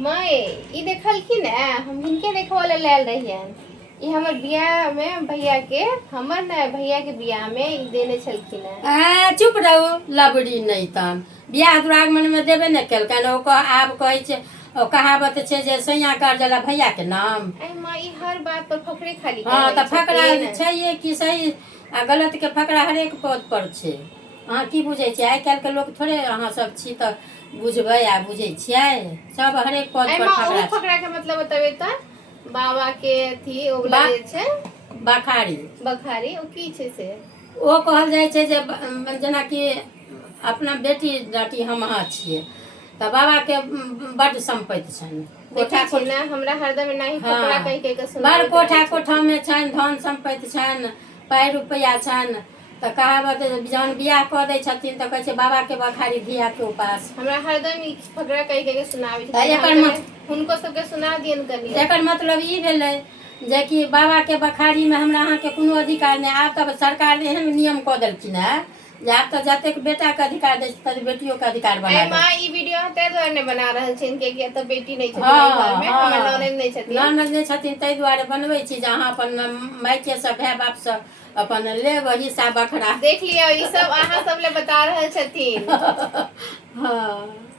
मैं ई देखलखिन हम हिनके देखवाले लायल रहियन। ई हमर बियाह में भैया के हमर न भैया के बियाह में ई देने छलखिन चुप रहो लबड़ी नहीं तन बियाह दुरागमन में देबे न केलकन आब कहै छै कहावत छै जे सैया कर जला भैया के नाम। आई माँ ई हर बात पर फकरे खाली हाँ तो फकरा छै कि सही आ गलत के फकरा हरेक पद पर छै। अहाँ की बुझै छियै? आइ काल्हि के लोग थोड़े अहाँ सब छी तऽ बुझबै आ बुझै छियै? सब हरेक पद पर फकरा। फकरा के मतलब बतबै त बाबा के अथी ओगला जे छै बखारी बखारी ओ की छै से? ओ कहल जाइ छै जे जेना कि अपना बेटी जाति हम अहाँ छियै तऽ बाबा के बड्ड संपत्ति छनि। कोठा कोठा हमरा हरदम नहीं फकरा कहि के सुना। बड़ कोठा कोठा में छनि धन संपत्ति छनि पाइ रुपैया छनि तऽ कहावत जहन बियाह कऽ दै छथिन तऽ कहै छै बाबा के बखारी धिया के उपास। हमरा हरदम ई फकरा कहि के सुनाबै छै। हुनको सबके सुना दियन कनी। एकर मतलब ई भेलै जे कि बाबा के बखारी में हमरा अहाँ के कोनो अधिकार नहीं। आब तब सरकार एहन नियम कऽ देलखिन है जे आब तऽ जतेक बेटा के अधिकार दै छै तते बेटियों के अधिकार बना देलखिन। माँ ई वीडियो तै दुआरे नहीं बना रहल छिन कि एतऽ बेटी नहीं छथिन घर में, हमर ननद नहीं छथिन। ननद नहीं छथिन तै दुआरे बनबै छी जे अहाँ अपन मायके से भाय बाप से अपन लेब हिस्सा बखरा। देख लिया ई सब अहाँ सब ले बता रहल छथिन। हाँ